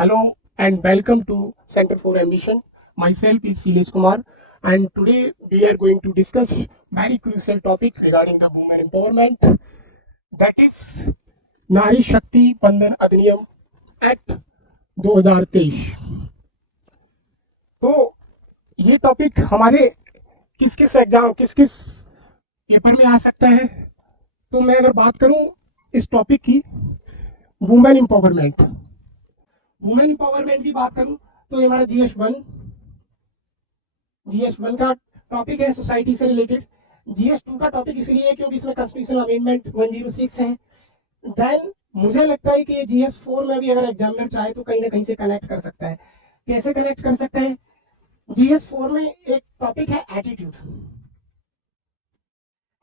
Hello and welcome to Center for Ambition. Myself is Silesh Kumar, and today we are going to discuss very crucial topic regarding the women empowerment, that is Nari Shakti Bandhan Adhiniyam Act 2023। तो ये topic हमारे किस किस exam किस किस paper में आ सकता है। तो मैं अगर बात करूं इस टॉपिक की, वुमेन एम्पावरमेंट की बात करूं तो ये हमारा जीएस वन का टॉपिक है, सोसाइटी से रिलेटेड। जीएस 2 का टॉपिक इसलिए है क्योंकि इसमें कॉन्स्टिट्यूशनल अमेंडमेंट 106 है। देन मुझे लगता है कि ये जीएस 4 में भी अगर एग्जामिनर चाहे तो कहीं ना कहीं से कनेक्ट कर सकता है। कैसे कनेक्ट कर सकता है? जीएस 4 में एक टॉपिक है एटीट्यूड।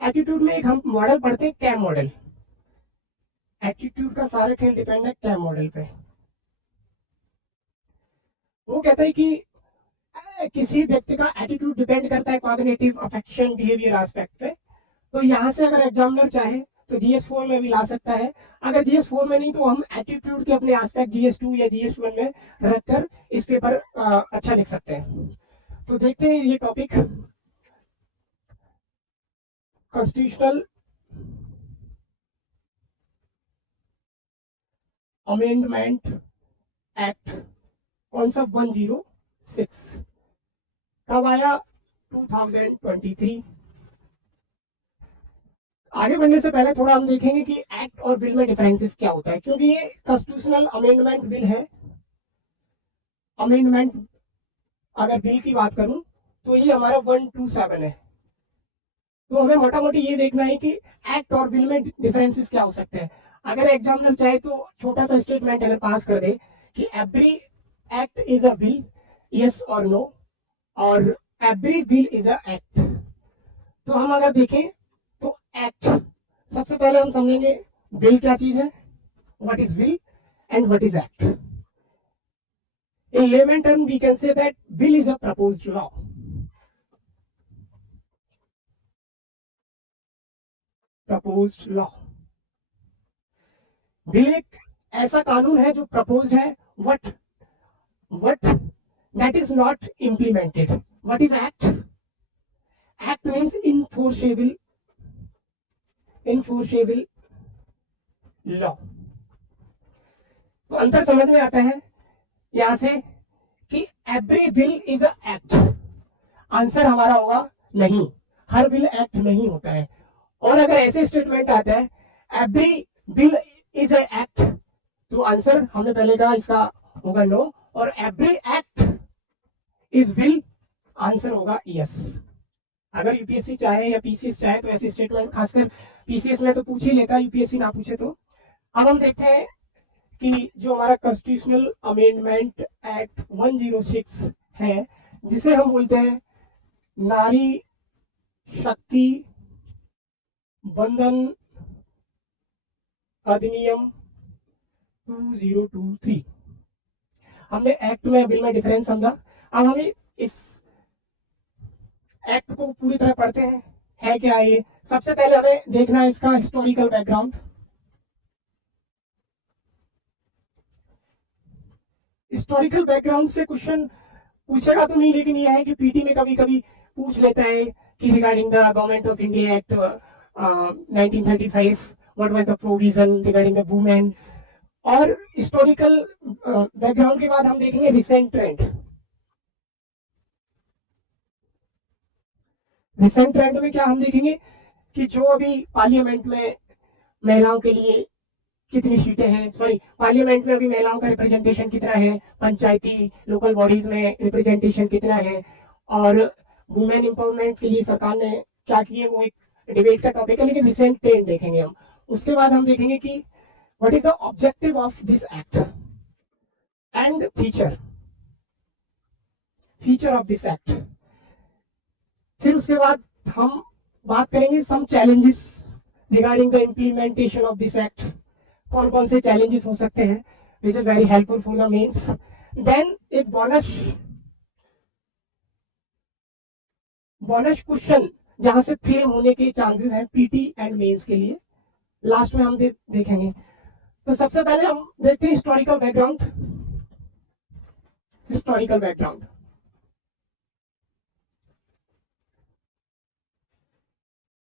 एटीट्यूड में एक हम मॉडल पढ़ते हैं, कैम मॉडल। एटीट्यूड का सारा खेल डिपेंड है कैम मॉडल पे। वो कहता है कि किसी व्यक्ति का एटीट्यूड डिपेंड करता है कॉग्निटिव, अफेक्शन, बिहेवियर एस्पेक्ट पे। तो यहाँ से अगर एग्जामिनर चाहे तो जीएस 4 में भी ला सकता है। अगर जीएस 4 में नहीं तो हम एटीट्यूड के अपने एस्पेक्ट जीएस 2 या जीएस 1 में रखकर इस पेपर अच्छा लिख सकते हैं। तो देखते हैं ये टॉपिक, कॉन्स्टिट्यूशनल अमेंडमेंट एक्ट कौन सा 106 कब आया? 2023। आगे बढ़ने से पहले थोड़ा हम देखेंगे कि एक्ट और बिल में डिफरेंसेस क्या होता है, क्योंकि ये कॉन्स्टिट्यूशनल अमेंडमेंट बिल है। अमेंडमेंट अगर बिल की बात करूं तो ये हमारा 127 है। तो हमें मोटा मोटी ये देखना है कि एक्ट और बिल में डिफरेंसेस क्या हो सकते हैं। अगर एग्जामिनर चाहे तो छोटा सा स्टेटमेंट अगर पास कर दे कि every act is a bill, yes और नो, और every bill is a act. तो हम अगर देखें तो एक्ट, सबसे पहले हम समझेंगे बिल क्या चीज है, what is bill and what is act. In layman term we can say that bill is a proposed law. Proposed law, bill एक ऐसा कानून है जो प्रपोज्ड है, what that is not implemented. What is act? Act means enforceable law. तो अंतर समझ में आता है यहां से कि every bill is a act. Answer हमारा होगा नहीं, हर बिल एक्ट नहीं होता है। और अगर ऐसे स्टेटमेंट आता है every bill is a act, तो आंसर हमने पहले कहा इसका होगा नो, और every act is bill, answer होगा यस। अगर यूपीएससी चाहे या पीसीएस चाहे तो ऐसे स्टेटमेंट, खासकर पीसीएस में तो पूछ ही लेता, यूपीएससी ना पूछे तो। अब हम देखते हैं कि जो हमारा कॉन्स्टिट्यूशनल अमेंडमेंट एक्ट 106 है, जिसे हम बोलते हैं नारी शक्ति बंधन अधिनियम 2023। हमने एक्ट में बिल में डिफरेंस समझा। अब हमें इस एक्ट को पूरी तरह पढ़ते हैं, है क्या ये। सबसे पहले हमें देखना है इसका हिस्टोरिकल बैकग्राउंड। हिस्टोरिकल बैकग्राउंड से क्वेश्चन पूछेगा तो नहीं, लेकिन यह है कि पीटी में कभी कभी पूछ लेता है कि regarding the government of India act 1935 what was the provision regarding the women. और हिस्टोरिकल बैकग्राउंड के बाद हम देखेंगे रिसेंट ट्रेंड। रिसेंट ट्रेंड में क्या हम देखेंगे कि जो अभी पार्लियामेंट में महिलाओं के लिए कितनी सीटें हैं, सॉरी पार्लियामेंट में अभी महिलाओं का रिप्रेजेंटेशन कितना है, पंचायती लोकल बॉडीज में रिप्रेजेंटेशन कितना है, और वुमेन एम्पावरमेंट के लिए सरकार ने क्या किए, वो एक डिबेट का टॉपिक है। लेकिन रिसेंट ट्रेंड देखेंगे हम। उसके बाद हम देखेंगे कि what is the objective of this act and feature of this act. फिर उसके बाद हम बात करेंगे some challenges regarding the implementation of this act. कौन कौन से चैलेंजेस हो सकते हैं, which is very helpful for the mains. Then एक बोनस क्वेश्चन जहां से फ्रेम होने के चांसेस हैं पीटी एंड मेंस के लिए, लास्ट में हम देखेंगे। तो सबसे पहले हम देखते हैं historical background. Historical background.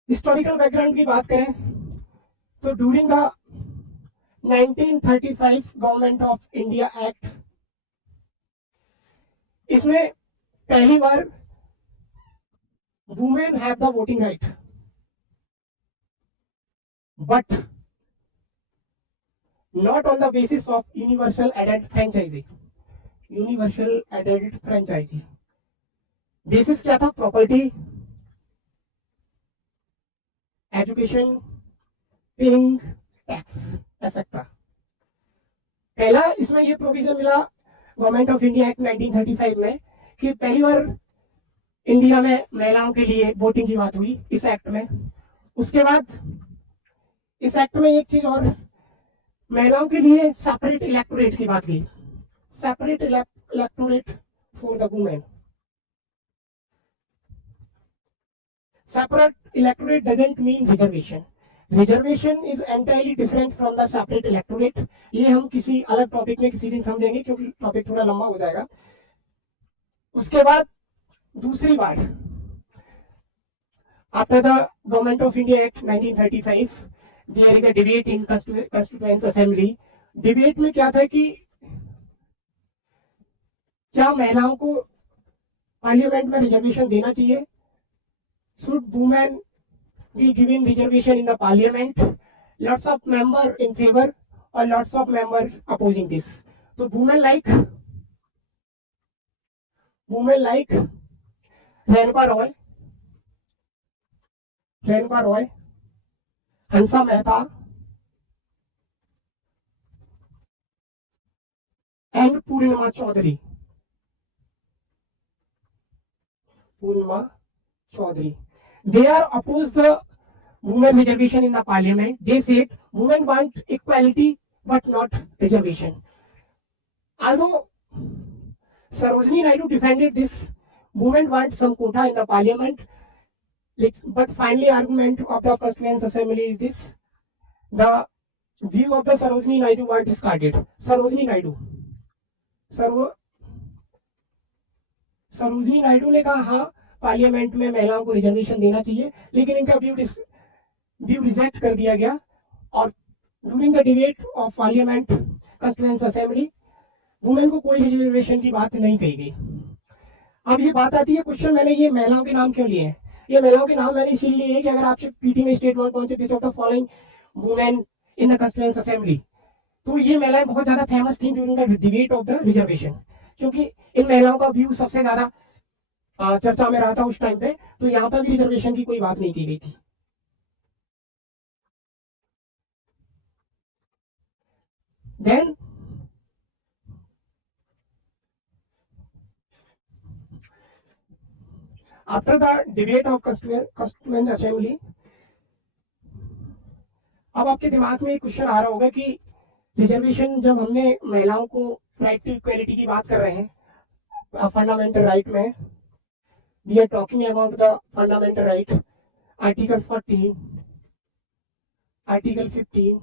Historical background की बात करें तो during the 1935 government of India act, इसमें पहली बार women have the voting right, but not on the basis of universal adult franchising। Universal adult franchisee basis क्या था? Property, education, paying tax etcetera. पहला इसमें ये प्रोविजन मिला गवर्नमेंट ऑफ इंडिया एक्ट 1935 में कि पहली बार इंडिया में महिलाओं के लिए वोटिंग की बात हुई इस एक्ट में। उसके बाद इस एक्ट में एक चीज और, महिलाओं के लिए सेपरेट इलेक्टोरेट की बात की, separate electorate for the women. Separate electorate doesn't mean reservation, reservation is entirely different from the separate electorate. ये हम किसी अलग टॉपिक में किसी दिन समझेंगे क्योंकि टॉपिक थोड़ा लंबा हो जाएगा। उसके बाद दूसरी बार after the government of India act 1935 there is a debate in constituent assembly. Debate में क्या था कि क्या महिलाओं को पार्लियामेंट में रिजर्वेशन देना चाहिए? Should women be given reservation in the parliament? Lots of member in favour और lots of member opposing this. तो women like Renuka Roy, Hansa Mehta and Purnima Chaudhary. They are opposed the women reservation in the parliament. They said women want equality but not reservation. Although Sarojini Naidu defended this, women want some quota in the parliament. But finally, argument of the Constituent Assembly is this: the view of the Sarojini Naidu were discarded. Sarojini Naidu ने कहा हाँ parliament में महिलाओं को reservation देना चाहिए, लेकिन इनका व्यू रिजेक्ट कर दिया गया। और during the debate of parliament constituent assembly women को कोई रिजर्वेशन की बात नहीं कही गई। अब ये बात आती है क्वेश्चन, मैंने ये महिलाओं के नाम क्यों लिए हैं? ये महिलाओं के नाम मैंने इसीलिए लिए कि अगर आपसे पीटी में स्टेटमेंट कौन से of the following women in the constituent assembly, तो ये महिलाएं बहुत ज्यादा फेमस थी during the debate of the reservation, क्योंकि इन महिलाओं का व्यू सबसे ज्यादा चर्चा में रहा था उस टाइम पे। तो यहाँ पर भी रिजर्वेशन की कोई बात नहीं की गई थी। Then after the debate of constituent assembly, अब आपके दिमाग में एक क्वेश्चन आ रहा होगा कि रिजर्वेशन जब हमने महिलाओं को राइट टू इक्वालिटी की बात कर रहे हैं फंडामेंटल राइट में, we are talking about the fundamental right, article 14, article 15,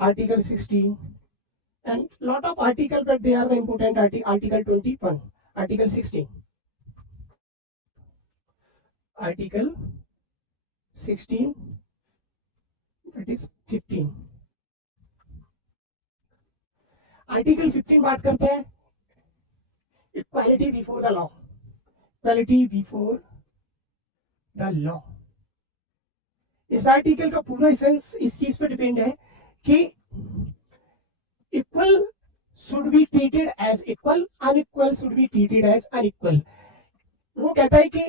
article 16 and lot of article, but they are the important article 21, article 16, article 16, that is 15। Article 15 बात करते हैं equality before the law, equality before the law. इस article का पूरा essence इस चीज पे depend है कि equal should be treated as equal, unequal should be treated as unequal. वो कहता है कि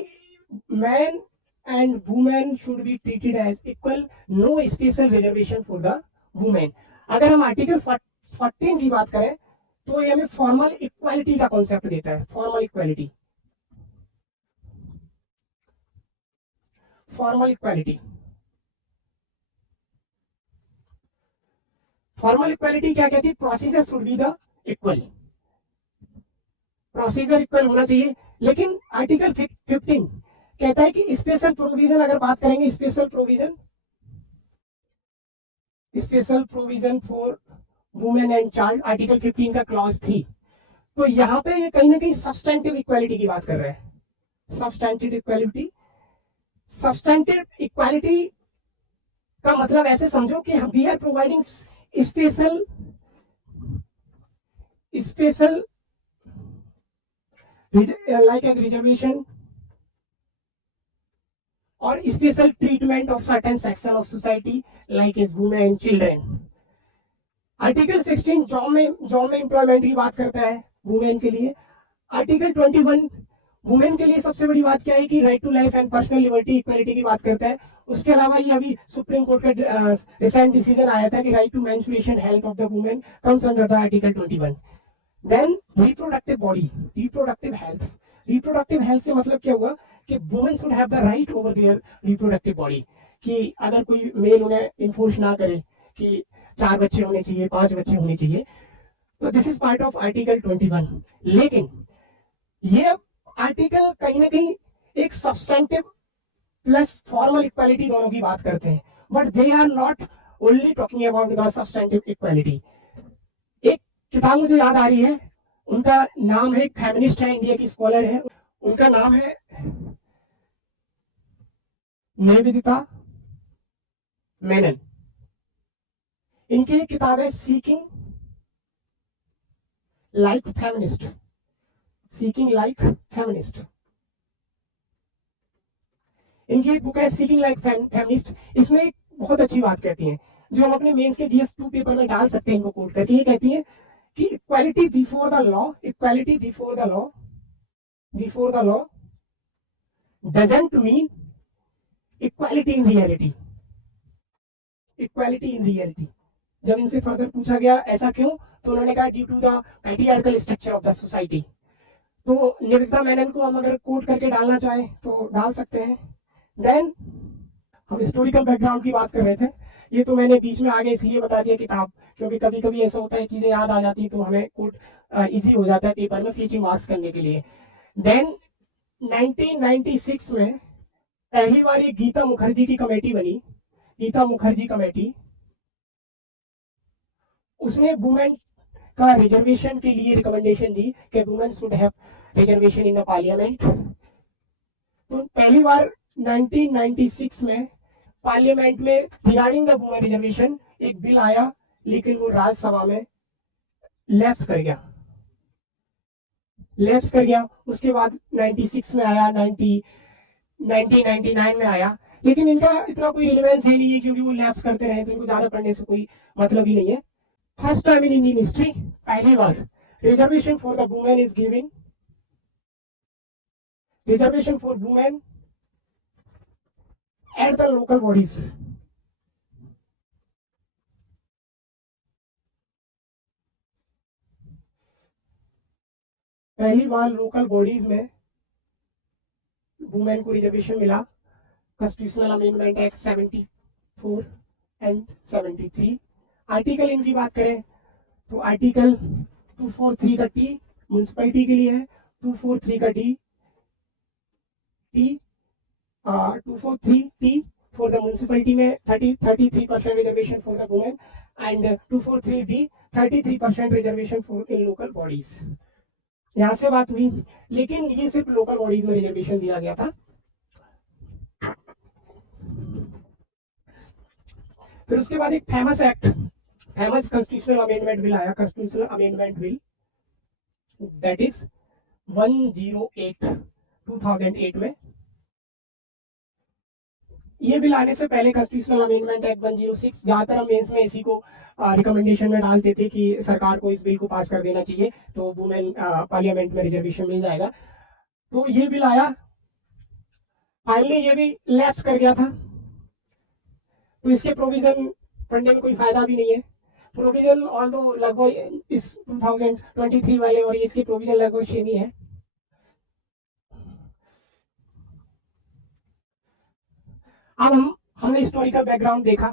man and women should be treated as equal, no special reservation for the women. अगर हम आर्टिकल 14 की बात करें तो ये हमें फॉर्मल इक्वालिटी का कॉन्सेप्ट देता है। Formal equality, formal equality, formal equality क्या कहती है? Procedure should be the equal, procedure equal होना चाहिए। लेकिन आर्टिकल 15 कहता है कि स्पेशल प्रोविजन, अगर बात करेंगे special provision for women and child, article 15 का क्लॉज 3, तो यहाँ पे ये कहीं ना कहीं सब्सटेंटिव इक्वालिटी की बात कर रहे हैं। सब्सटेंटिव इक्वालिटी, सब्सटेंटिव इक्वालिटी का मतलब ऐसे समझो कि we are providing special special like as reservation or special treatment of certain section of society like as women and children. Article 16 job में एम्प्लॉयमेंट की बात करता है वुमेन के लिए। आर्टिकल 21 वुमेन के लिए सबसे बड़ी बात क्या है कि right to life and personal liberty equality की बात करता है। उसके अलावा ये अभी सुप्रीम कोर्ट का रिसेंट डिसीजन आया था कि right to menstruation health of the women comes under the article 21। Then reproductive body, reproductive health. Reproductive health से मतलब क्या हुआ कि women should have the right over their reproductive body, कि अगर कोई मेल उन्हें इन्फोर्स ना करे कि 4 बच्चे होने चाहिए, 5 बच्चे होने चाहिए, तो this is part of article 21। लेकिन ये आर्टिकल कहीं ना कहीं एक सब्सटेंटिव प्लस फॉर्मल इक्वालिटी दोनों की बात करते हैं, but they are not only talking about the substantive equality. एक किताब मुझे याद आ रही है, उनका नाम है, फेमिनिस्ट है, इंडिया की स्कॉलर है, उनका नाम है निवेदिता मेनन। इनकी किताब है seeking like feminist, seeking like feminist. इनकी एक बुक है सीकिंग लाइक फेमिनिस्ट। इसमें एक बहुत अच्छी बात कहती हैं जो हम अपने मेंस के GS2 पेपर में डाल सकते हैं, इनको कोट करके। ये कहती है कि equality before the law, equality before the law, before the law doesn't mean equality in reality, equality in reality. जब इनसे फर्दर पूछा गया ऐसा क्यों, तो उन्होंने कहा due to the patriarchal structure of the society. तो निवेदिता मेनन को हम अगर कोट करके डालना चाहें तो डाल सकते हैं। देन हम हिस्टोरिकल बैकग्राउंड की बात कर रहे थे, ये तो मैंने बीच में आगे इसलिए बता दिया किताब, क्योंकि कभी कभी ऐसा होता है चीजें याद आ जाती है तो हमें कोट इजी हो जाता है पेपर में फीचिंग मार्क्स करने के लिए। देन 1996 में पहली बार एक गीता मुखर्जी की कमेटी बनी, गीता मुखर्जी कमेटी। उसने वुमेन का रिजर्वेशन के लिए रिकमेंडेशन दी कि women should have reservation in the parliament. तो पहली बार 1996 में पार्लियामेंट में रिगार्डिंग द वुमेन रिजर्वेशन एक बिल आया, लेकिन वो राज्यसभा में लैप्स कर गया, लैप्स कर गया। उसके बाद 96 में आया, 1999 में आया, लेकिन इनका इतना कोई रिलेवेंस है नहीं है क्योंकि वो लैप्स करते रहे, तो इनको ज्यादा पढ़ने से कोई मतलब ही नहीं है। First time in Indian history, पहली बार reservation for the women is given, reservation for women at the local bodies. पहली बार लोकल बॉडीज में वुमेन को रिजर्वेशन मिला। Constitutional amendment act 74 and 73। Article इनकी बात करें तो आर्टिकल 243 का टी म्यूनसिपैलिटी के लिए है, 243 का D T 243 T for the municipality में 33% reservation for the women, and 243 D 33% reservation for in local bodies. यहां से बात हुई, लेकिन ये सिर्फ लोकल बॉडीज में रिजर्वेशन दिया गया था। फिर उसके बाद एक famous act, famous constitutional amendment bill आया, constitutional amendment bill, that is 108 2008 में। ये बिल आने से पहले कॉन्स्टिट्यूशनल अमेंडमेंट एक्ट 106, ज्यादातर हम मेंस में इसी को रिकमेंडेशन में डालते थे कि सरकार को इस बिल को पास कर देना चाहिए तो वुमेन पार्लियामेंट में रिजर्वेशन मिल जाएगा। तो ये बिल आया, फाइनली ये भी लैप्स कर गया था, तो इसके प्रोविजन पढ़ने में कोई फायदा भी नहीं है। प्रोविजन ऑल्दो लगभग इस 2023 वाले और इसके प्रोविजन लगभग सेम ही है। अब हमने हिस्टोरिकल बैकग्राउंड देखा,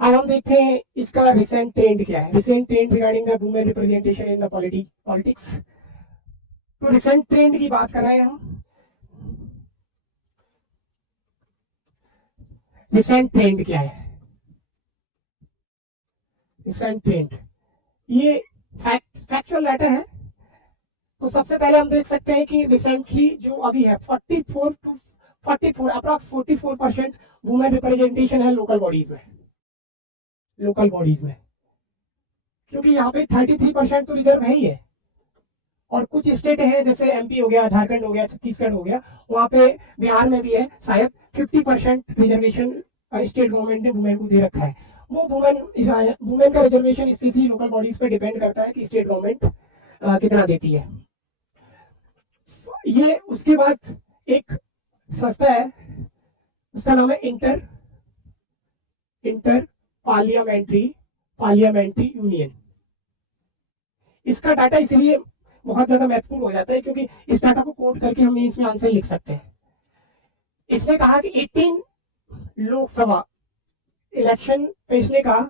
अब हम देखते हैं इसका रिसेंट ट्रेंड क्या है, recent trend regarding the women representation in the politics. तो रिसेंट ट्रेंड की बात कर रहे हैं हम। रिसेंट ट्रेंड क्या है, रिसेंट ट्रेंड ये फैक्चुअल डाटा है, तो सबसे पहले हम देख सकते हैं कि रिसेंटली जो अभी है 44 अप्रॉक्स 44% वुमेन रिप्रेजेंटेशन है लोकल बॉडीज में, क्योंकि यहाँ पे 33% तो रिजर्व है ही है। और कुछ स्टेट हैं जैसे एमपी हो गया, झारखंड हो गया, छत्तीसगढ़ हो गया, वहां पे बिहार में भी है शायद 50% रिजर्वेशन स्टेट गवर्नमेंट ने वुमेन को दे रखा है। वो वुमेन का रिजर्वेशन स्पेशली लोकल बॉडीज पे डिपेंड करता है कि स्टेट गवर्नमेंट कितना देती है। ये उसके बाद एक संस्था है, उसका नाम है इंटर पार्लियामेंट्री यूनियन। इसका डाटा इसलिए बहुत ज्यादा महत्वपूर्ण हो जाता है क्योंकि इस डाटा को कोट करके हम इसमें आंसर लिख सकते हैं। इसने कहा कि 18 लोकसभा इलेक्शन पे इसने कहा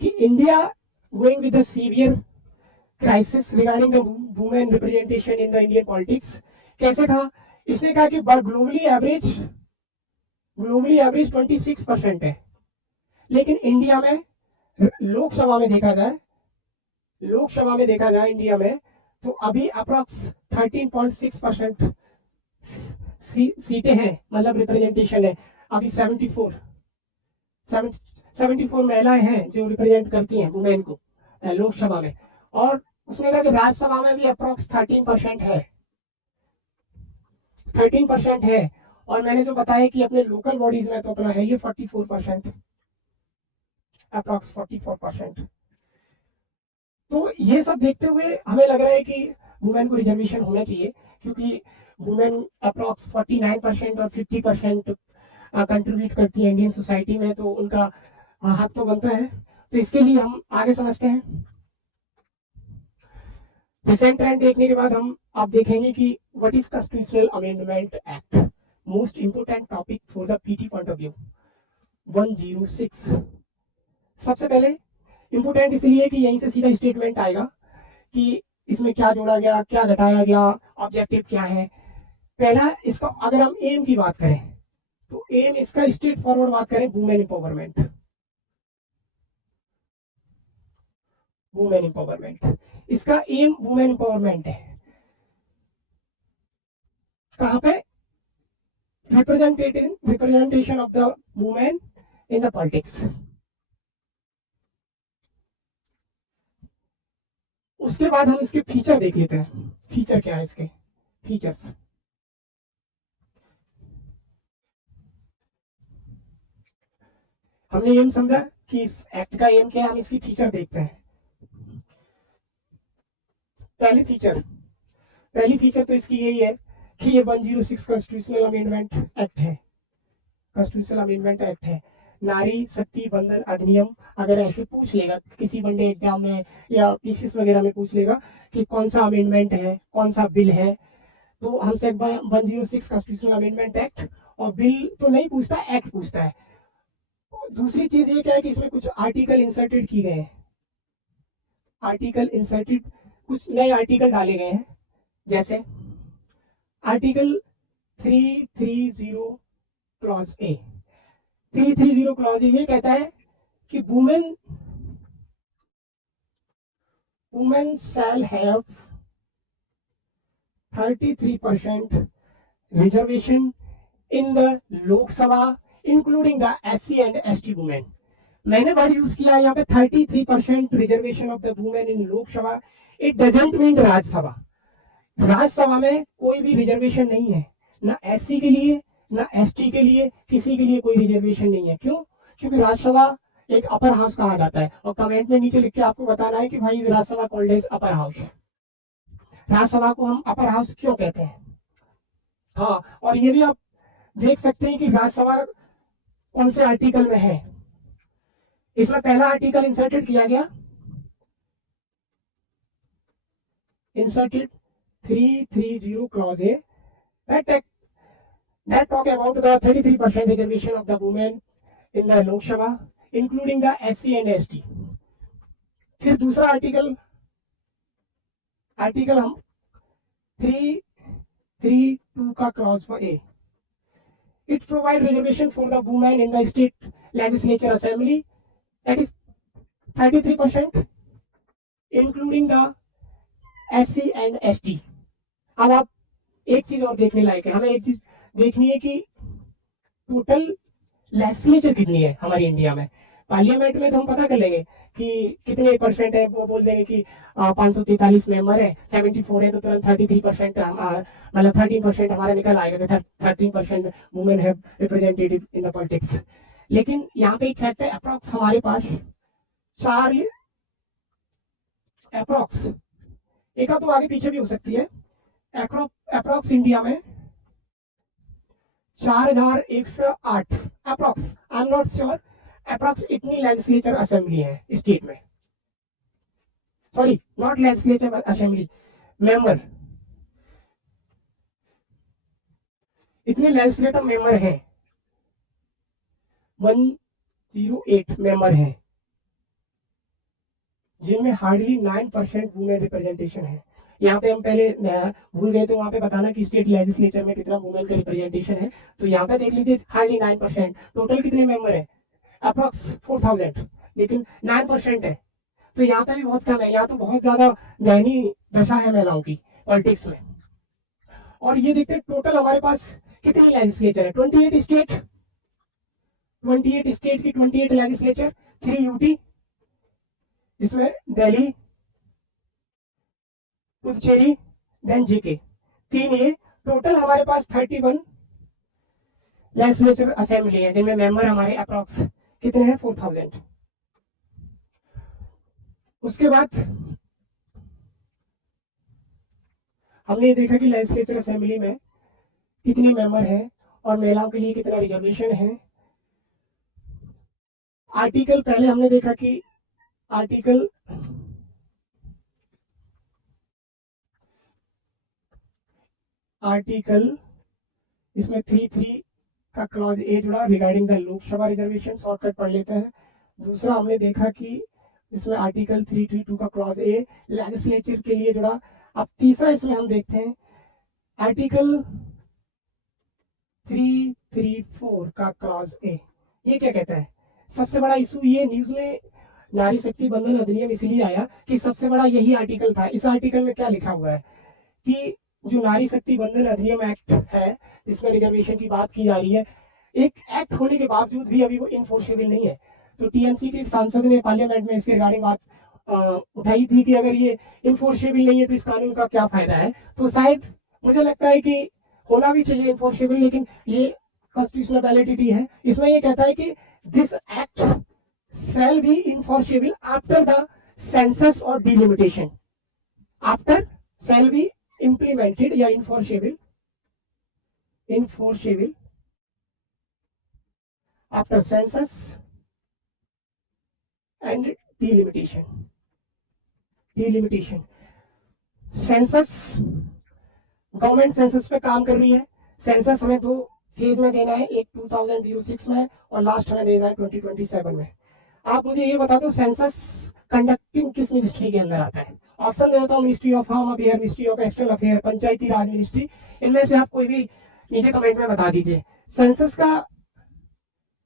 कि India going with a severe crisis regarding the women representation in the Indian politics. कैसे कहा? इसने कहा कि ग्लोबली एवरेज 26% है, लेकिन इंडिया में लोकसभा में देखा जाए इंडिया में तो अभी अप्रॉक्स 13.6% सीटें हैं, मतलब रिप्रेजेंटेशन है। अभी 74 महिलाएं हैं जो रिप्रेजेंट करती हैं वुमेन को लोकसभा में। और उसने कहा कि राज्यसभा में भी अप्रॉक्स 13% है। और मैंने जो बताया कि अपने लोकल बॉडीज में तो अपना है ये 44%, अप्रॉक्स 44%। तो ये सब देखते हुए हमें लग रहा है कि वुमेन को रिजर्वेशन होना चाहिए, क्योंकि वुमेन अप्रॉक्स 49% और 50% कंट्रीब्यूट करती है इंडियन सोसाइटी में, तो उनका हक तो बनता है। तो इसके लिए हम आगे समझते हैं। रिसेंट ट्रेंड देखने के बाद हम अब देखेंगे कि what is constitutional amendment act, most important topic for the PT point of view 106। सबसे पहले इंपोर्टेंट इसलिए कि यहीं से सीधा स्टेटमेंट आएगा कि इसमें क्या जोड़ा गया, क्या घटाया गया, ऑब्जेक्टिव क्या है। पहला इसका अगर हम एम की बात करें तो एम इसका स्ट्रेट फॉरवर्ड बात करें वुमेन एम्पावरमेंट। इसका एम वुमेन एम्पावरमेंट है। कहां पे? Representation of the women in the politics. उसके बाद हम इसके फीचर देख लेते हैं। फीचर क्या है इसके? फीचर्स हमने एम समझा कि इस एक्ट का एम क्या है, हम इसकी फीचर देखते हैं। पहली फीचर तो इसकी यही है कि ये 106 कॉन्स्टिट्यूशनल अमेंडमेंट एक्ट है। नारी शक्ति बंधन अधिनियम अगर ऐसे पूछ लेगा किसी वनडे एग्जाम में या पीसीएस वगैरह में पूछ लेगा कि कौन सा अमेंडमेंट है, कौन सा बिल है, तो हमसे 106 कॉन्स्टिट्यूशनल अमेंडमेंट एक्ट, और बिल तो नहीं पूछता, एक्ट पूछता है। दूसरी चीज ये क्या है कि इसमें कुछ आर्टिकल इंसर्टेड किए गए हैं, कुछ नए आर्टिकल डाले गए हैं। जैसे आर्टिकल 330 क्लॉज ए 330 क्लॉज ये कहता है कि women shall have 33% reservation in the Lok Sabha including the SC and ST women. मैंने वर्ड यूज किया है यहाँ पे 33% reservation of the women in Lok Sabha. It doesn't mean Rajya Sabha में कोई भी रिजर्वेशन नहीं है, ना SC के लिए ना ST के लिए, किसी के लिए कोई रिजर्वेशन नहीं है। क्यों? क्योंकि राज्यसभा एक अपर हाउस कहा जाता है, और कमेंट में नीचे लिख के आपको बताना है कि भाई इस Rajya Sabha called as upper house. Rajya Sabha को हम अपर हाउस क्यों कहते हैं? हाँ, और ये भी आप देख सकते हैं कि राज्यसभा कौन से आर्टिकल में है। इसमें पहला आर्टिकल इंसर्टेड किया गया, inserted 330 clause A that talk about the 33% reservation of the women in the Lok Sabha including the SC and ST। फिर दूसरा आर्टिकल हम 332 का clause A, it provide reservation for the women in the state legislature assembly, that is 33% including the SC and ST। अब आप एक चीज और देखने लायक है, हमें एक चीज देखनी है कि टोटल लेजिस्लेचर कितनी है हमारी इंडिया में। पार्लियामेंट में तो हम पता कर लेंगे कि कितने परसेंट है, वो बोल देंगे कि 543 मेंबर है, 74 है, तो तुरंत 33% मतलब 13% हमारा निकल आएगा कि 13% वुमेन है रिप्रेजेंटेटिव इन द पॉलिटिक्स। लेकिन यहाँ पे एक फैक्ट है, अप्रॉक्स हमारे पास चार, अप्रॉक्स एक तो आगे पीछे भी हो सकती है, अप्रॉक्स इंडिया में 4108 approx, I am not sure, approx इतनी लेजिस्लेचर असेंबली है स्टेट में, sorry not legislature assembly, member, इतने लेजिस्लेटिव मेंबर हैं, 108 मेंबर हैं, जिनमें हार्डली 9% वुमेन रिप्रेजेंटेशन है। यहाँ पे हम पहले भूल गए थे वहां पे बताना कि स्टेट लेजिस्लेचर में कितना वुमेन का रिप्रेजेंटेशन है, तो यहाँ पे देख लीजिए हार्डली 9%। टोटल कितने मेंबर है, अप्रॉक्स 4000, लेकिन 9% है, तो यहाँ पे भी बहुत कम है। यहाँ तो बहुत ज्यादा दयनीय दशा है महिलाओं की पॉलिटिक्स में। और ये देखते हैं टोटल हमारे पास कितनी लेजिस्लेचर है, 28 स्टेट, 28 स्टेट की 28 लेजिस्लेचर, 3 यूटी, जिसमें दिल्ली, पुदुचेरी, देन जेके, 3 ये, टोटल हमारे पास 31 लेजिस्लेचर असेंबली है, जिनमें मेंबर हमारे अप्रॉक्स कितने हैं, 4000। उसके बाद हमने ये देखा कि लेजिस्लेचर असेंबली में कितनी मेंबर है और महिलाओं के लिए कितना रिजर्वेशन है। आर्टिकल पहले हमने देखा कि आर्टिकल इसमें 33 का क्लॉज ए जुड़ा regarding the Lok Sabha reservation, shortcut पढ़ लेते हैं। दूसरा हमने देखा कि इसमें आर्टिकल 332 का क्लॉज ए लेजिस्लेचर के लिए जुड़ा। अब तीसरा इसमें हम देखते हैं आर्टिकल 334 का क्लॉज ए, ये क्या कहता है। सबसे बड़ा इशू ये न्यूज में नारी शक्ति बंधन अधिनियम इसलिए आया कि सबसे बड़ा यही आर्टिकल था। इस आर्टिकल में क्या लिखा हुआ है कि जो नारी शक्ति बंधन अधिनियम एक्ट है, जिसमें रिजर्वेशन की बात की जा रही है, एक एक्ट होने के बावजूद भी अभी वो इनफोर्सेबल नहीं है। तो टीएमसी के सांसद ने पार्लियामेंट में इसके रिगार्डिंग बात उठाई थी कि अगर ये इनफोर्सेबल नहीं है तो इस कानून का क्या फायदा है। तो शायद मुझे लगता है कि होना भी चाहिए इनफोर्सेबल, लेकिन ये कॉन्स्टिट्यूशनल वैलिडिटी है। इसमें ये कहता है कि this act shall be enforceable after the census or delimitation, after shall be implemented या enforceable after census and delimitation। Census, government census पे काम कर रही है। सेंसस हमें 2 फेज में देना है, एक 2006 में और लास्ट हमें देना है 2027 में। आप मुझे ये बता दो सेंसस कंडक्टिंग किस मिनिस्ट्री के अंदर आता है। ऑप्शन दे देता हूँ, ministry of home affair, ministry of external affair, Panchayati Raj ministry, इनमें से आप कोई भी नीचे कमेंट में बता दीजिए। सेंसस का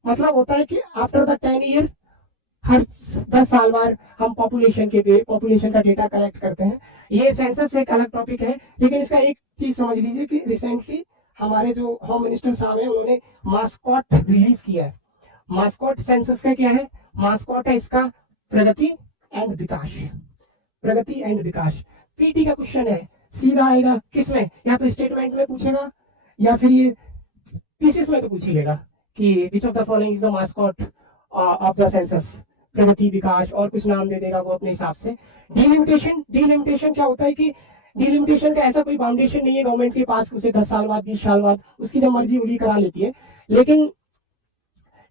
मतलब होता है कि आफ्टर द 10 ईयर, हर 10 साल बाद हम पॉपुलेशन का डेटा कलेक्ट करते हैं। ये सेंसस एक अलग टॉपिक है, लेकिन इसका एक चीज समझ लीजिए कि रिसेंटली हमारे जो होम मिनिस्टर साहब हैं उन्होंने मास्कॉट रिलीज किया है। मास्कॉट सेंसस का क्या है, मास्कॉट है इसका Pragati and Vikas, Pragati and Vikas. PT का क्वेश्चन है, सीधा आएगा किसमें, या तो स्टेटमेंट में पूछेगा या फिर ये पीसीएस में तो पूछ ही लेगा कि which of the following is the mascot of the census, Pragati Vikas, और कुछ नाम दे देगा वो अपने हिसाब से। डिलिमिटेशन क्या होता है कि डिलिमिटेशन का ऐसा कोई बाउंडेशन नहीं है गवर्नमेंट के पास, उसे 10 साल बाद 20 साल बाद उसकी जब मर्जी उली करा लेती है। लेकिन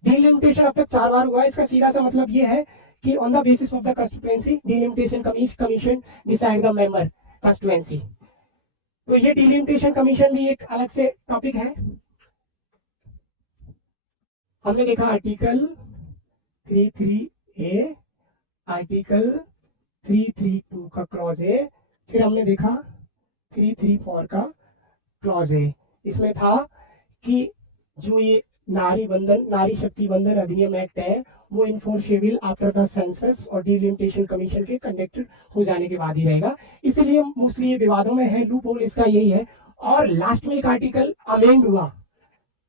डिलिमिटेशन अब तक 4 बार हुआ है। इसका सीधा सा मतलब ये है कि on the basis of the constituency delimitation commission decide the member constituency. तो ये डिलिमिटेशन कमीशन भी एक अलग से टॉपिक है। हमने देखा आर्टिकल 33A, आर्टिकल 332 का क्लॉज ए, फिर हमने देखा 334 का क्लॉज ए। इसमें था कि जो ये नारी शक्ति बंधन अधिनियम एक्ट है वो इन्फोर्सेबल आफ्टर द सेंसस और डिलिमिटेशन कमीशन के कंडक्टेड हो जाने के बाद ही रहेगा। इसलिए मोस्टली ये विवादों में है, लूप होल इसका यही है। और लास्ट में एक आर्टिकल अमेंड हुआ,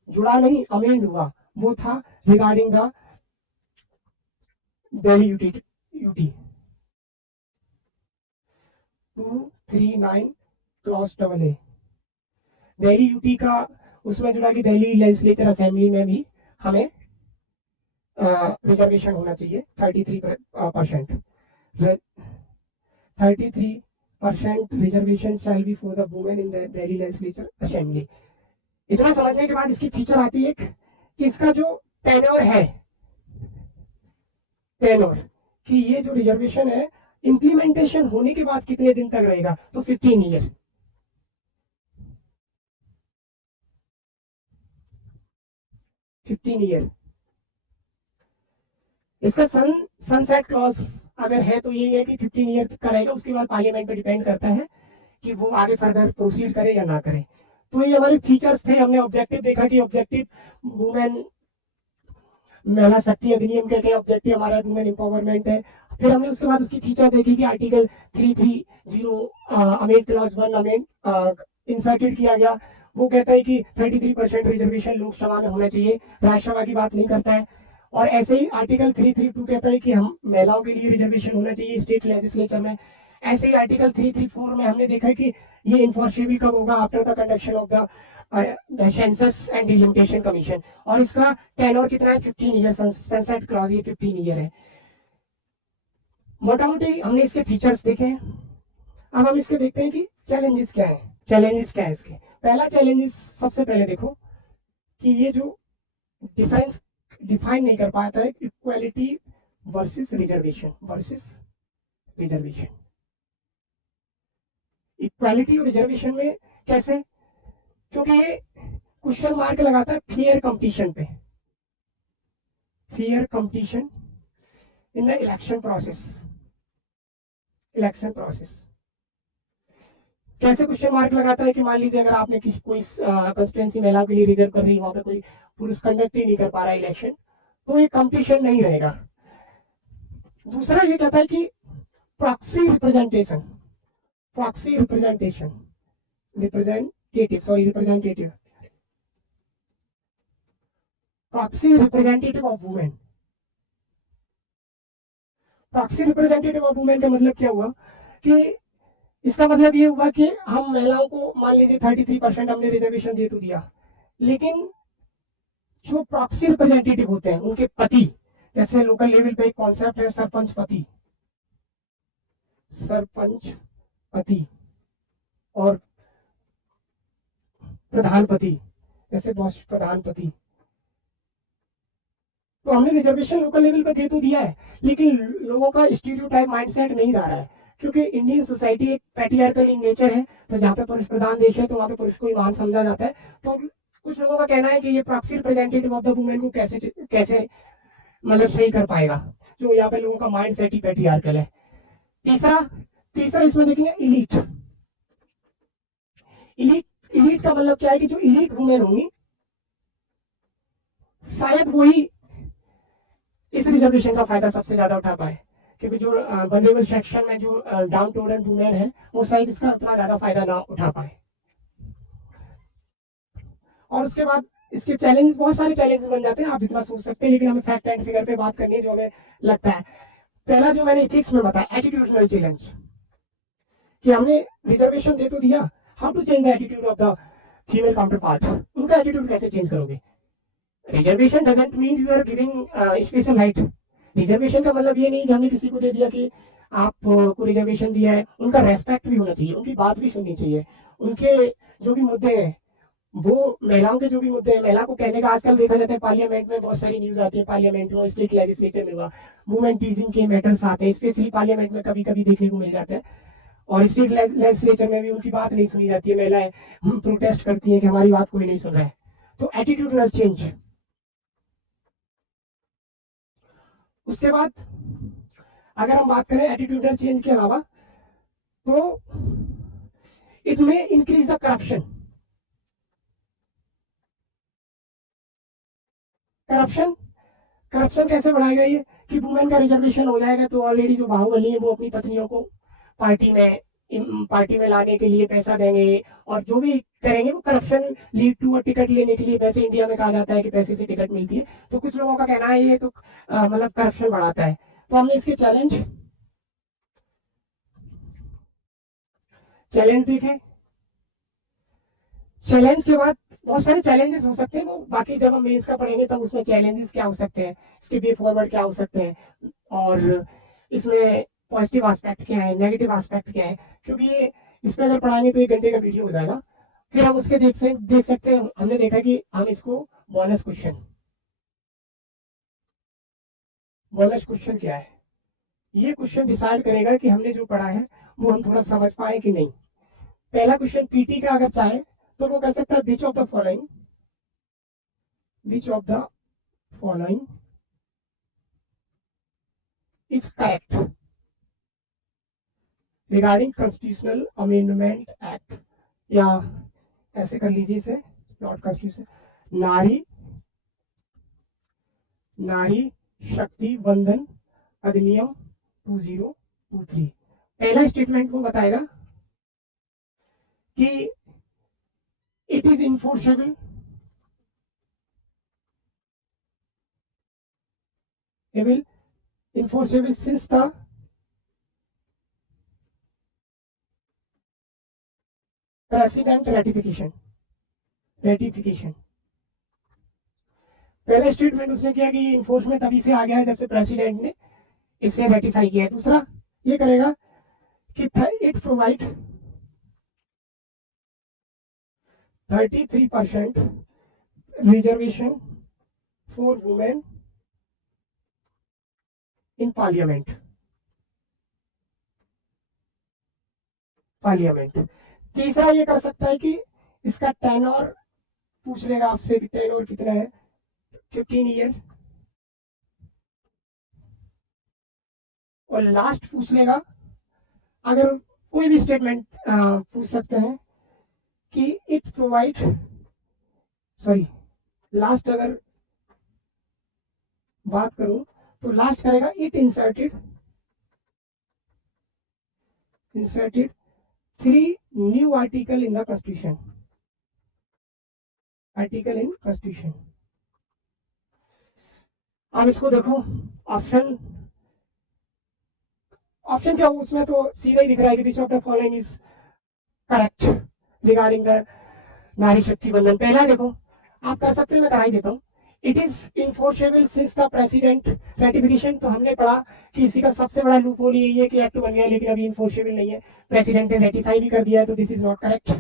जुड़ा नहीं, अमेंड हुआ, वो था regarding the Delhi UT 239 clause AA। Delhi UT का उसमें जुड़ा कि दिल्ली लेजिस्लेचर असेंबली में भी हमें रिजर्वेशन होना चाहिए 33%। 33% reservation shall be for the women in the Delhi legislature assembly. इतना समझने के बाद इसकी फीचर आती है कि इसका जो टेन्योर है, टेन्योर कि ये जो रिजर्वेशन है इंप्लीमेंटेशन होने के बाद कितने दिन तक रहेगा, तो 15 ईयर। इसका सनसेट क्लॉज अगर है तो ये है कि 15 ईयर का रहेगा, उसके बाद पार्लियामेंट पे डिपेंड करता है कि वो आगे फर्दर प्रोसीड करे या ना करे। तो ये हमारे फीचर्स थे। हमने ऑब्जेक्टिव देखा कि ऑब्जेक्टिव वुमेन महिला शक्ति अधिनियम के ऑब्जेक्टिव हमारा वुमेन एम्पावरमेंट है। फिर हमने उसके बाद उसकी फीचर देखी कि article 330 amend clause 1 amend inserted किया गया। वो कहता है कि 33% रिजर्वेशन लोकसभा में होना चाहिए, राज्यसभा की बात नहीं करता है। और ऐसे ही आर्टिकल 332 कहता है कि हम महिलाओं के लिए रिजर्वेशन होना चाहिए स्टेट लेजिस्लेचर में। ऐसे ही आर्टिकल 334 में हमने देखा कि ये इन्फोर्सेबल कब होगा, after the conduction of the census and delimitation commission. और इसका टेन्योर कितना है, 15 ईयर। सनसेट क्लॉज ये 15 ईयर है। मोटा मोटी हमने इसके फीचर्स देखे हैं। अब हम इसके देखते हैं कि चैलेंजेस क्या है। चैलेंजेस क्या है इसके? पहला चैलेंजेस सबसे पहले देखो कि ये जो डिफरेंस डिफाइन नहीं कर पाता है, इक्वालिटी वर्सेस रिजर्वेशन, इक्वालिटी और रिजर्वेशन में कैसे? क्योंकि ये क्वेश्चन मार्क लगाता है फेयर कंपटीशन पे, fair competition in the election process. कैसे क्वेश्चन मार्क लगाता है कि मान लीजिए अगर आपने किसी कोई कंस्टिट्यूएंसी महिलाओं के लिए रिजर्व कर रही है, वहां पे कोई पुरुष कंडक्ट ही नहीं कर पा रहा इलेक्शन, तो ये कंपटीशन नहीं रहेगा। दूसरा ये कहता है कि proxy representative proxy representative of women. Proxy representative of women का मतलब क्या हुआ कि इसका मतलब ये हुआ कि हम महिलाओं को मान लीजिए 33% हमने रिजर्वेशन दे तो दिया, लेकिन जो प्रॉक्सी रिप्रेजेंटेटिव होते हैं उनके पति, जैसे लोकल लेवल पे एक कॉन्सेप्ट है सरपंच पति और प्रधानपति, जैसे प्रधानपति, तो हमने रिजर्वेशन लोकल लेवल पे दे तो दिया है, लेकिन लोगों का स्टीरियोटाइप माइंडसेट नहीं जा रहा है, क्योंकि इंडियन सोसाइटी एक पैट्रियार्कल इन नेचर है। तो जहाँ पे पुरुष प्रधान देश है तो वहाँ पे पुरुष को ही मान समझा जाता है। तो कुछ लोगों का कहना है कि ये proxy representative of the women को कैसे मतलब सही कर पाएगा, जो यहाँ पे लोगों का माइंड सेट ही पैट्रियार्कल है। तीसरा इसमें देखेंगे इलीट का मतलब क्या है कि जो इलीट वुमेन होंगी शायद वही इस रिजर्वेशन का फायदा सबसे ज्यादा उठा पाए, क्योंकि जो वल्नरेबल सेक्शन में जो डाउन टोडन वुमेन है वो शायद इसका उतना ज्यादा फायदा ना उठा पाए। और उसके बाद इसके चैलेंजेस, बहुत सारे चैलेंजेस बन जाते हैं, आप जितना सोच सकते हैं, लेकिन हमें फैक्ट एंड फिगर पे बात करनी है जो हमें लगता है। पहला जो मैंने इथिक्स में बताया, एटीट्यूडनल चैलेंज, कि हमने रिजर्वेशन दे तो दिया, how to change the attitude of the female counterpart. उनका एटीट्यूड कैसे चेंज करोगे? Reservation doesn't mean you are giving special right. Reservation का मतलब ये नहीं कि हमने किसी को दे दिया कि आपको रिजर्वेशन दिया है। उनका रेस्पेक्ट भी होना चाहिए, उनकी बात भी सुननी चाहिए, उनके जो भी मुद्दे हैं, वो महिलाओं के जो भी मुद्दे हैं, महिला को कहने का आजकल देखा जाता है पार्लियामेंट में बहुत सारी न्यूज आती है, पार्लियामेंट में, स्टेट लेजिस्लेचर में हुआ वुमेन टीजिंग के मैटर्स आते हैं, स्पेशली पार्लियामेंट में कभी कभी देखने को मिल जाता है। और स्टेट लेजिस्लेचर में भी उनकी बात नहीं सुनी जाती है, महिलाएं प्रोटेस्ट करती है कि हमारी बात कोई नहीं सुन रहा है। तो एटीट्यूडनल चेंज। उसके बाद अगर हम बात करें एटीट्यूडनल चेंज के अलावा, तो it may increase the corruption. Corruption कैसे बढ़ाएगा ये कि वुमेन का रिजर्वेशन हो जाएगा तो ऑलरेडी जो बाहुबली है वो अपनी पत्नियों को पार्टी में पार्टी में लाने के लिए पैसा देंगे और जो भी करेंगे वो करप्शन लीड टू और टिकट लेने के लिए, वैसे इंडिया में कहा जाता है कि पैसे से टिकट मिलती है, तो कुछ लोगों का कहना है ये तो मतलब करप्शन बढ़ाता है। तो हमने इसके चैलेंज देखे। चैलेंज के बाद बहुत सारे चैलेंजेस हो सकते हैं, वो बाकी जब हम मेंस का पढ़ेंगे तब उसमें चैलेंजेस क्या हो सकते हैं, इसके वे फॉरवर्ड क्या हो सकते हैं और इसमें पॉजिटिव एस्पेक्ट क्या है, नेगेटिव एस्पेक्ट क्या है, क्योंकि ये इस पर अगर पढ़ाएंगे तो 1 घंटे का वीडियो हो जाएगा। फिर हम उसके देख सकते हैं, हमने देखा कि हम इसको बोनस क्वेश्चन क्या है, ये क्वेश्चन डिसाइड करेगा कि हमने जो पढ़ा है वो हम थोड़ा समझ पाए कि नहीं। पहला क्वेश्चन पीटी का अगर चाहे तो वो कह सकता है विच of the following is correct regarding constitutional amendment act, या ऐसे कर लीजिए इसे, नॉट कॉन्स्टिट्यूशन, नारी शक्ति बंधन अधिनियम 2023। पहला स्टेटमेंट वो बताएगा कि it is enforceable since the president ratification। पहले स्टेटमेंट उसने किया कि ये इन्फोर्समेंट तभी से आ गया है जब से प्रेसिडेंट ने इसे रेटिफाई किया है। दूसरा ये करेगा कि it provide 33% reservation for women in parliament. तीसरा ये कर सकता है कि इसका टेन्योर पूछ लेगा आपसे कि टेन्योर कितना है, 15 ईयर, और लास्ट पूछ लेगा, अगर कोई भी स्टेटमेंट पूछ सकते हैं कि इट प्रोवाइड, लास्ट अगर बात करूं तो लास्ट करेगा it inserted 3 new article in the constitution. अब इसको देखो, ऑप्शन क्या, उसमें तो सीधा ही दिख रहा है कि which of the following is correct regarding the नारी शक्ति बंधन। पहला देखो, आप कर सकते हैं, मैं करा ही देता हूँ, it is enforceable since the president ratification. तो हमने पढ़ा कि इसी का सबसे बड़ा लूप होल यही है कि एक्ट बन गया लेकिन अभी इन्फोर्सेबल नहीं है, प्रेसिडेंट ने रेटिफाई भी कर दिया है, तो दिस इज नॉट करेक्ट।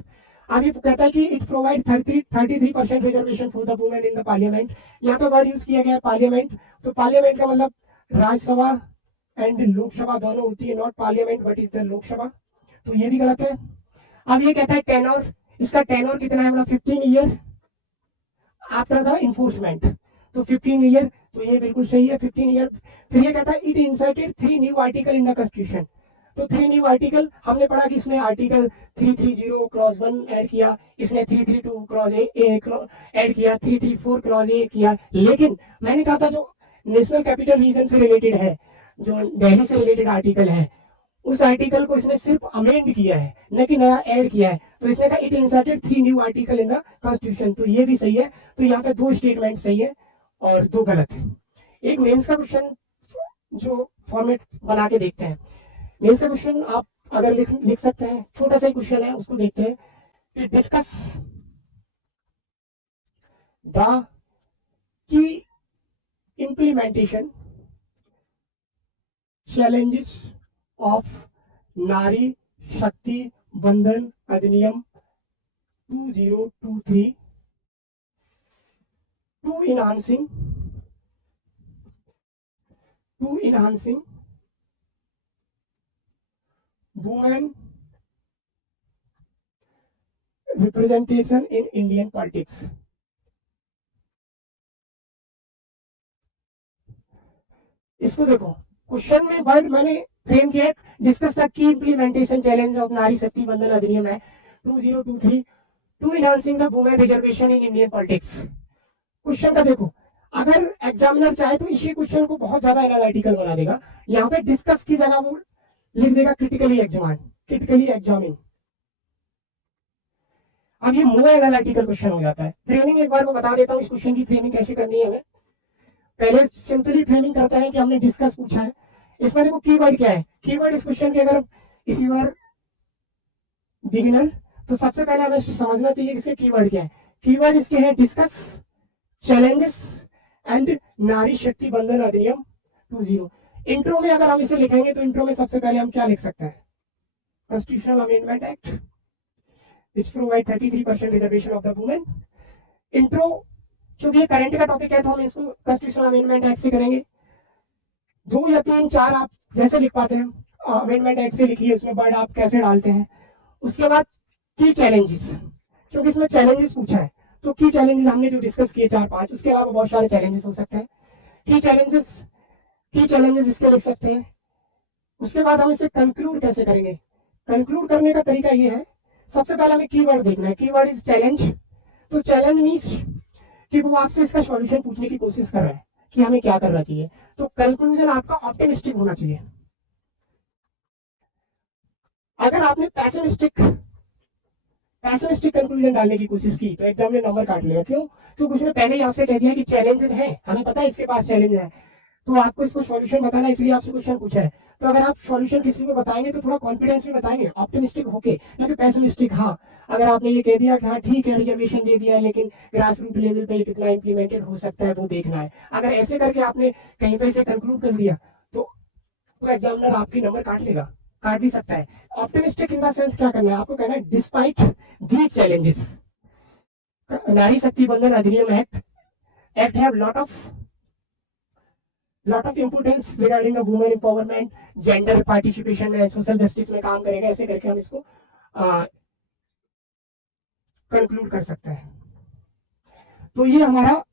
अब ये कहता है कि it provide 33% reservation for the women in the parliament. यहाँ पे वर्ड यूज किया गया है पार्लियामेंट, तो पार्लियामेंट का मतलब राज्यसभा एंड लोकसभा दोनों होती है, not parliament but is the Lok Sabha, तो ये भी गलत है। अब ये कहता है टेनोर, इसका टेनोर कितना है, मतलब 15 ईयर आफ्टर द इन्फोर्समेंट, तो 15 ईयर, तो ये बिल्कुल सही है, 15 ईयर। फिर ये कहता है it inserted 3 new article in the constitution, तो 3 न्यू आर्टिकल हमने पढ़ा कि इसने आर्टिकल 330 क्लॉज 1 ऐड किया, इसने 332 क्लॉज ए ऐड किया, 334 क्लॉज ए किया, लेकिन मैंने कहा था जो नेशनल कैपिटल रीजन से रिलेटेड है, जो दिल्ली से रिलेटेड आर्टिकल है, उस आर्टिकल को इसने सिर्फ अमेंड किया है, न कि नया ऐड किया है, तो इसने कहा it inserted 3 new article in the constitution, तो ये भी सही है। तो यहाँ पे 2 स्टेटमेंट सही है और 2 गलत है। एक मेंस का क्वेश्चन जो फॉर्मेट बना के देखते हैं, मेंस का क्वेश्चन आप अगर लिख सकते हैं, छोटा सा ही क्वेश्चन है, उसको देखते हैं। Discuss the key implementation challenges of Nari Shakti Bandhan अधिनियम 2023 to enhancing women representation in Indian politics। इसको देखो, क्वेश्चन में वर्ड मैंने फ्रेम किया, discuss the key implementation challenge of Nari Shakti Bandhan Adhiniyam है 2023 to enhancing the women reservation in Indian politics. Question का देखो, अगर एग्जामिनर चाहे तो इसी क्वेश्चन को बहुत ज्यादा एनालिटिकल बना देगा, यहाँ पे डिस्कस की जगह वो लिख देगा क्रिटिकली एग्जामिन, क्रिटिकली एग्जामिन। अब ये मोर एनालिटिकल क्वेश्चन हो जाता है। फ्रेमिंग एक बार मैं बता देता हूँ इस क्वेश्चन की फ्रेमिंग कैसे करनी है हमें। पहले सिंपली फ्रेमिंग करते हैं कि हमने डिस्कस पूछा है, इसमें देखो कीवर्ड क्या है। कीवर्ड इस क्वेश्चन के अगर इफ यू आर बिगिनर तो सबसे पहले हमें समझना चाहिए कि इसके कीवर्ड क्या है। कीवर्ड इसके हैं डिस्कस, चैलेंजेस एंड नारी शक्ति बंधन अधिनियम 20। इंट्रो में अगर हम इसे लिखेंगे तो इंट्रो में सबसे पहले हम क्या लिख सकते हैं, constitutional amendment act which provide 33% reservation of the women. Intro क्योंकि ये करंट का टॉपिक है तो हम इसको कॉन्स्टिट्यूशनल अमेंडमेंट एक्ट से करेंगे। 2 या 3 4 आप जैसे लिख पाते हैं, अमेंडमेंट एक्ट से लिखिए, उसमें वर्ड आप कैसे डालते हैं। उसके बाद की चैलेंजेस, क्योंकि इसमें चैलेंजेस पूछा है तो की चैलेंजेस हमने जो डिस्कस किए 4-5, उसके अलावा बहुत सारे चैलेंजेस हो सकते हैं। की चैलेंजेस इसके लिख सकते हैं। उसके बाद हम इसे कंक्लूड कैसे करेंगे। कंक्लूड करने का तरीका ये है, सबसे पहले हमें कीवर्ड देखना है। कीवर्ड इज चैलेंज, तो चैलेंज मीन्स कि वो आपसे इसका सॉल्यूशन पूछने की कोशिश कर रहा है कि हमें क्या करना चाहिए। तो कंक्लूजन आपका ऑप्टिमिस्टिक होना चाहिए। अगर आपने पैसिमिस्टिक कंक्लूजन डालने की कोशिश की तो एग्जाम में नंबर काट लेगा। क्यों? क्योंकि उसने पहले ही आपसे कह दिया कि चैलेंजेस है, हमें पता है इसके पास चैलेंज है, तो आपको इसको सॉल्यूशन बताना, इसलिए आपसे क्वेश्चन पूछा है। तो अगर आप सॉल्यूशन किसी को बताएंगे तो थोड़ा कॉन्फिडेंस में बताएंगे, ऑप्टिमिस्टिक होके, ना कि पैसिमिस्टिक। हाँ, अगर आपने ये कह दिया कि हाँ ठीक है रिजर्वेशन दे दिया है लेकिन ग्रास रूट लेवल पे कितना इंप्लीमेंटेड हो सकता है वो देखना है, अगर ऐसे करके आपने कहीं पे से कंक्लूड कर दिया तो एग्जामिनर आपके नंबर काट लेगा, काट भी सकता है। ऑप्टिमिस्टिक इन द सेंस क्या करना है आपको, कहना है डिस्पाइट दीज चैलेंजेस नारी शक्ति बंधन अधिनियम act have lot of importance regarding the women empowerment, gender participation में, सोशल जस्टिस में काम करेगा। ऐसे करके हम इसको कंक्लूड कर सकते हैं। तो ये हमारा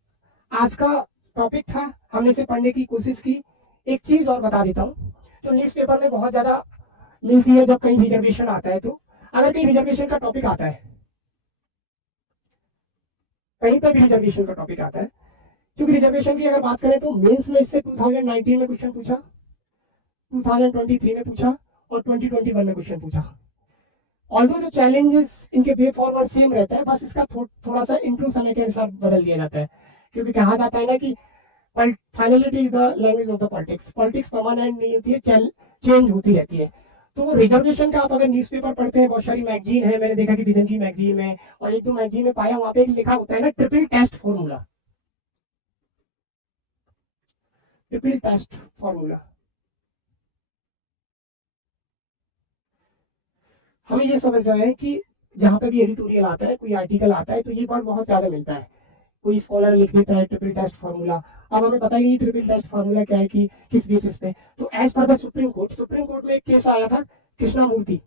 आज का टॉपिक था, हमने इसे पढ़ने की कोशिश की। एक चीज और बता देता हूँ, तो न्यूज़पेपर में बहुत ज्यादा मिलती है जब कहीं रिजर्वेशन आता है, तो अगर कहीं रिजर्वेशन का टॉपिक आता है, कहीं पर भी रिजर्वेशन का टॉपिक आता है, क्योंकि रिजर्वेशन की अगर बात करें तो मेंस में इससे 2019 में क्वेश्चन पूछा, 2023 में पूछा और 2021 में क्वेश्चन पूछा। ऑल्दो जो चैलेंजेस इनके वे फॉरवर्ड सेम रहता है, बस इसका थोड़ा सा इंट्रो समय के अनुसार बदल दिया जाता है, क्योंकि कहा जाता है ना कि finality is the language of the politics. Politics permanent नहीं होती है, चेंज होती रहती है। तो रिजर्वेशन का आप अगर न्यूज़पेपर पढ़ते हैं, बहुत सारी मैगजीन है, मैंने देखा कि विजन की मैगजीन में और 1-2 मैगजीन में पाया, वहां पे एक लिखा होता है ना triple test formula. Triple test formula हमें ये समझ रहे हैं कि जहां पे भी एडिटोरियल आता है, कोई आर्टिकल आता है, तो ये वर्ड बहुत ज्यादा मिलता है। कोई स्कॉलर लिख देता है ट्रिपल टेस्ट फार्मूला, अब हमें पता ही नहीं ट्रिपल टेस्ट फार्मूला क्या है, कि किस बेसिस पे। तो as per the supreme court में एक केस आया था Krishnamurthy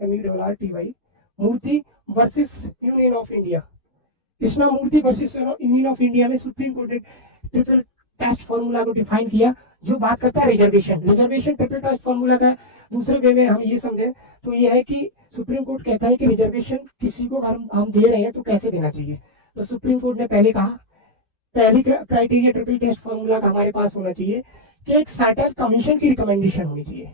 MURRTY Murthy versus Union of India. Krishnamurthy versus Union of India में सुप्रीम कोर्ट ने ट्रिपल टेस्ट फार्मूला को डिफाइन किया, जो बात करता है रिजर्वेशन ट्रिपल टेस्ट फार्मूला का। दूसरे वे में हम ये समझे तो ये है कि सुप्रीम कोर्ट कहता है कि रिजर्वेशन किसी को हम दे रहे हैं तो कैसे देना चाहिए। तो सुप्रीम कोर्ट ने पहले कहा, पहली क्राइटेरिया ट्रिपल टेस्ट फार्मूला का हमारे पास होना चाहिए कि एक सर्टेन कमीशन की रिकमेंडेशन होनी चाहिए।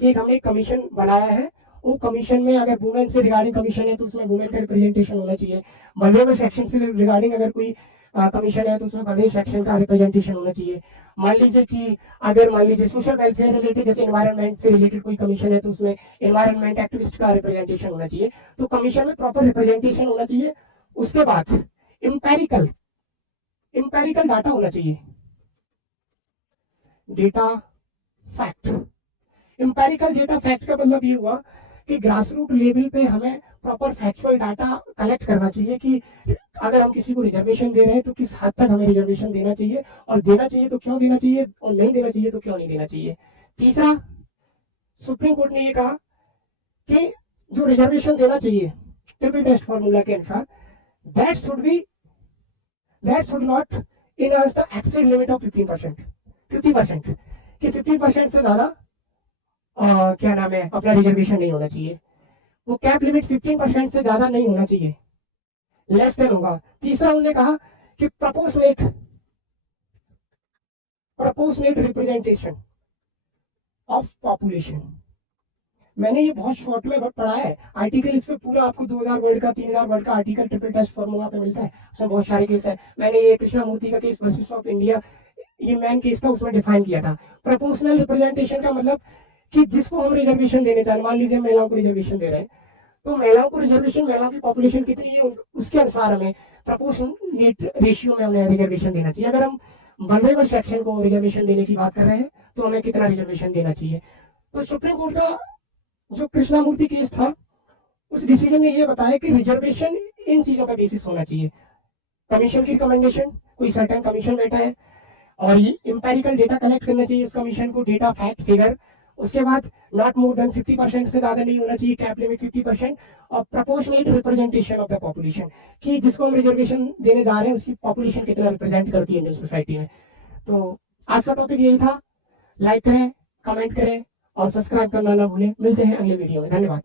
एक हमने कमीशन बनाया है, वो कमीशन में अगर वुमेन से रिगार्डिंग कमीशन है तो उसमें वुमेन का रिप्रेजेंटेशन होना चाहिए। वल्नरेबल सेक्शन से रिगार्डिंग अगर कोई कमीशन है तो उसमें वल्नरेबल सेक्शन का रिप्रेजेंटेशन होना चाहिए। मान लीजिए सोशल वेलफेयर रिलेटेड, जैसे एनवायरनमेंट से रिलेटेड कोई कमीशन है तो उसमें एनवायरनमेंट एक्टिविस्ट का रिप्रेजेंटेशन होना चाहिए। तो कमीशन में प्रॉपर रिप्रेजेंटेशन होना चाहिए। उसके बाद इंपेरिकल डाटा होना चाहिए, data fact. Empirical data fact का मतलब ये हुआ कि ग्रास रूट लेवल पे हमें प्रॉपर फैक्चुअल डाटा कलेक्ट करना चाहिए कि अगर हम किसी को रिजर्वेशन दे रहे हैं तो किस हद तक हमें रिजर्वेशन देना चाहिए, और देना चाहिए तो क्यों देना चाहिए, और नहीं देना चाहिए तो क्यों नहीं देना चाहिए। तीसरा, सुप्रीम कोर्ट ने ये कहा कि जो रिजर्वेशन देना चाहिए ट्रिपल टेस्ट फॉर्मूला के अनुसार, that should not enhance the exceed limit of 50%, कि 50% से ज्यादा क्या नाम है अपना रिजर्वेशन नहीं होना चाहिए। वो कैप लिमिट 15% से ज्यादा नहीं होना चाहिए, लेस देन होगा। तीसरा उन्होंने कहा कि प्रपोर्शनेट रिप्रेजेंटेशन ऑफ पॉपुलेशन। मैंने ये बहुत शॉर्ट में पढ़ा है आर्टिकल, इस पे पूरा आपको 2000 वर्ड का 3000 वर्ड का आर्टिकल ट्रिपल टेस्ट फॉर्मूला पे मिलता है, उसमें बहुत सारे केस है। मैंने ये कृष्णामूर्ति का केस वर्सेस ऑफ इंडिया, ये मेन केस था, उसमें डिफाइन किया था प्रोपोर्शनल रिप्रेजेंटेशन का मतलब कि जिसको हम रिजर्वेशन देने चाहे, मान लीजिए महिलाओं को रिजर्वेशन दे रहे हैं, तो महिलाओं को रिजर्वेशन, महिलाओं की पॉपुलेशन कितनी है उसके अनुसार हमें प्रोपोर्शनेट रेशियो में हमें रिजर्वेशन देना चाहिए। अगर हम वल्नरेबल सेक्शन को रिजर्वेशन देने की बात कर रहे हैं तो हमें कितना रिजर्वेशन देना चाहिए। तो सुप्रीम कोर्ट का जो कृष्णामूर्ति केस था, उस डिसीजन ने ये बताया कि रिजर्वेशन इन चीजों का बेसिस होना चाहिए। कमीशन की रिकमेंडेशन, कोई सर्टेन कमीशन बैठा है और ये इंपेरिकल डेटा कलेक्ट करना चाहिए उस कमीशन को, डेटा फैक्ट फिगर। उसके बाद नॉट मोर देन 50% से ज्यादा नहीं होना चाहिए, कैप लिमिट 50%, और proportionate representation of the population, कि जिसको हम रिजर्वेशन देने जा रहे हैं उसकी पॉपुलेशन कितना रिप्रेजेंट करती है इंडियन सोसाइटी में। तो आज का टॉपिक यही था। लाइक करें, कमेंट करें और सब्सक्राइब करना ना भूलें। मिलते हैं अगले वीडियो में। धन्यवाद।